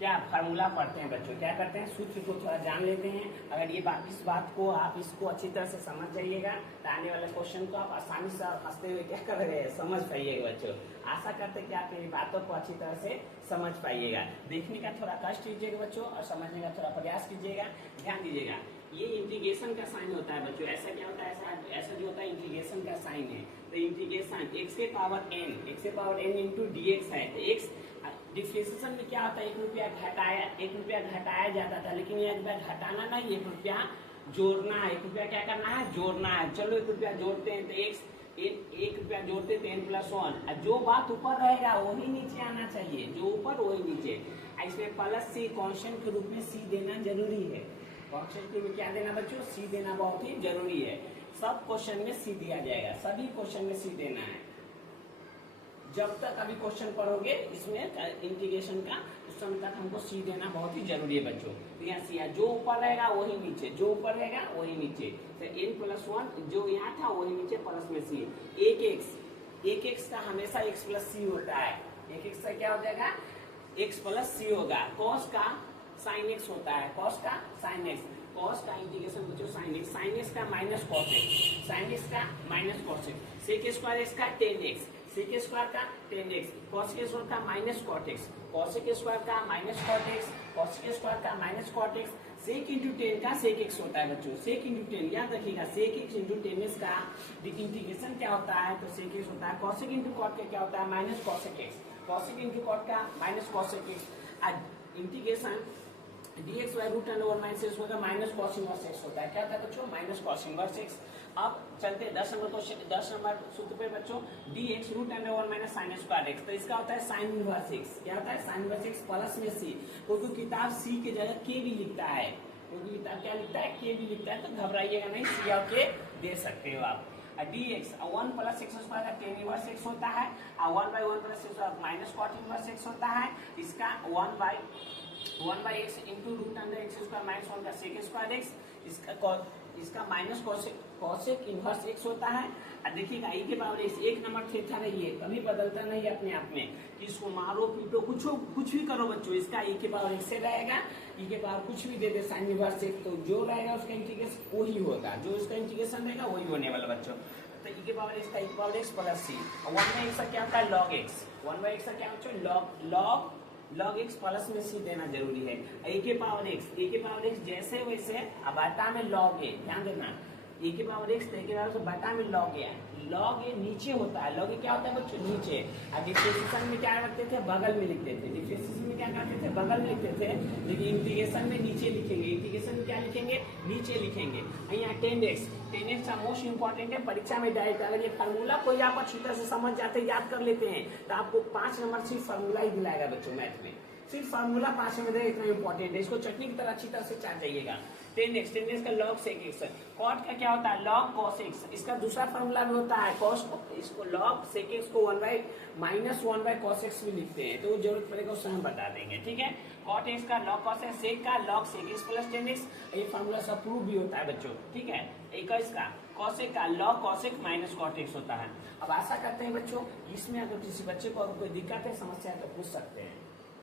क्या फार्मूला पढ़ते हैं बच्चों, क्या करते हैं, सूत्र को थोड़ा जान लेते हैं। अगर ये बात इस बात को आप इसको अच्छी तरह से समझ जाइएगा तो आने वाले क्वेश्चन को आप आसानी से हंसते हुए क्या कर रहे हैं, समझ पाइएगा बच्चों। आशा करते हैं कि आप मेरी बातों को अच्छी तरह से समझ पाइएगा। देखने का थोड़ा कष्ट कीजिएगा बच्चों और समझने का थोड़ा प्रयास कीजिएगा। ध्यान दीजिएगा, ये इंटीग्रेशन का साइन होता है बच्चों। ऐसा क्या होता है, ऐसा जो होता है इंटीग्रेशन का साइन है। तो इंटीग्रेशन x के पावर n इंटू dx है। तो x डिफ्रेंशिएशन में क्या होता है, 1 रुपया घटाया जाता था, लेकिन ये घटाना नहीं, 1 रुपया जोड़ना है। 1 रुपया क्या करना है, जोड़ना है। चलो 1 रुपया जोड़ते हैं, तो 1 रुपया जोड़ते हैं तो n प्लस 1। जो बात ऊपर रहेगा वही नीचे आना चाहिए, जो ऊपर वही नीचे। इसमें प्लस सी कांस्टेंट के रूप में सी देना जरूरी है। कांस्टेंट के रूप में क्या देना बच्चों, सी देना बहुत ही जरूरी है। सब क्वेश्चन में सी दिया जाएगा, सभी क्वेश्चन में सी देना है। जब तक अभी क्वेश्चन पढ़ोगे इसमें इंटीग्रेशन का, उस समय तक हमको सी देना बहुत ही जरूरी है बच्चों। तो यहाँ सी है, जो ऊपर रहेगा वही नीचे, जो ऊपर रहेगा वही नीचे। तो n प्लस 1 जो यहाँ था वही नीचे, प्लस में सी। एक एक्स का हमेशा x प्लस सी होता है। एक एक्स का क्या हो जाएगा, x प्लस सी होगा। कॉस का साइन एक्स होता है, कॉस का साइन एक्स। कॉस का इंटीग्रेशन बच्चों साइन एक्स का minus cos x, sine x का minus cos x. Sec square x का टेन एक्स, सेक स्क्वायर का tan x. Cosec square का minus cot x, cosec square का minus cot x, cosec square का minus cot x. Sec into tan का sec x होता है बच्चों। सेक into ten याद रखिएगा, sec x into ten x का इंटीग्रेशन क्या होता है, तो सेक एक्स होता है। कॉसेक इंटू कॉट का क्या होता है, minus cosec x. Cosec into cot का minus cosec x. Integration dx by root under 1 minus x होगा, माइनस कॉस इनवर्स एक्स होता है। क्या होता है बच्चों, माइनस कॉस इनवर्स एक्स। अब चलते हैं 10 नंबर क्वेश्चन, 10 नंबर सूत्र पे बच्चों, dx root under 1 minus sine square x. तो इसका होता है साइन इनवर्स एक्स। क्या होता है, साइन इनवर्स एक्स प्लस में सी। क्योंकि किताब सी की जगह के भी लिखता है, क्योंकि किताब क्या लिखता है, के भी लिखता है। तो घबराइएगा नहीं, सी और के दे सकते हो आप। dx 1 प्लस एक्स स्क्वायर का टेन इनवर्स एक्स होता है, और 1 by 1 plus x minus cot inverse x होता है। इसका 1 by x into root under x square minus 1 का सेक स्क्वायर एक्स। इसका माइनस कॉसेक इनवर्स एक्स होता है। और देखिएगा ई के पावर एक्स एक नंबर थेटा रही है, कभी बदलता नहीं है अपने आप में। कि इसको मारो पीटो कुछ भी करो बच्चों, इसका ई के पावर एक्स से रहेगा। ई के पावर कुछ भी दे दे साइन इनवर्स एक्स, तो जो रहेगा उसका इंटीग्रेशन वही होगा, जो उसका इंटीग्रेशन रहेगा वही होने वाला बच्चों। तो ई के पावर एक्स का ई के power x plus c. 1 by x का क्या होता है, लॉग एक्स। 1 बाई एक्स का क्या होता है, लॉग एक्स प्लस में सी देना जरूरी है। ए के पावर एक्स जैसे वैसे, अब बटा में लॉग ए, ध्यान देना। ए के पावर एक्स, ए के पावर बटा में लॉग ए। लॉग ए नीचे होता है, लॉग ए क्या होता है बच्चों, नीचे। अब डिफरेंशिएशन में क्या रखते थे, बगल में लिखते थे। डिफरेंशिएशन में क्या करते थे, बगल में लिखते थे, लेकिन इंटीग्रेशन में नीचे लिखेंगे। इंटीग्रेशन में क्या लिखेंगे, नीचे लिखेंगे। यहाँ 10x का मोस्ट इंपॉर्टेंट है, परीक्षा में डायरेक्ट। अगर ये फार्मूला कोई आप अच्छी तरह से समझ जाते, याद कर लेते हैं, तो आपको 5 नंबर सिर्फ फार्मूला ही दिलाएगा बच्चों मैथ में। सिर्फ फार्मूला 5 में देगा, इतना इंपॉर्टेंट है। इसको चटनी की तरह अच्छी तरह से चाट जाइएगा। 10x का लॉग सेक एक्स। कॉट का क्या होता है, लॉग कॉस एक्स। इसका दूसरा फार्मूला भी होता है कॉस, इसको लॉग सेक एक्स को 1 by minus 1 by cos x भी लिखते हैं, तो जरूरत पड़ेगा उस समय बता देंगे, ठीक है। कॉट एक्स का लॉग कॉस एक्स, सेक का log sec x plus 10x। ये फार्मूला सब प्रूव भी होता है बच्चों, ठीक है। 21 का कॉसेक का log cosec minus cot x होता है। अब आशा करते हैं बच्चों इसमें अगर किसी बच्चे को कोई दिक्कत है, समस्या है तो पूछ सकते हैं।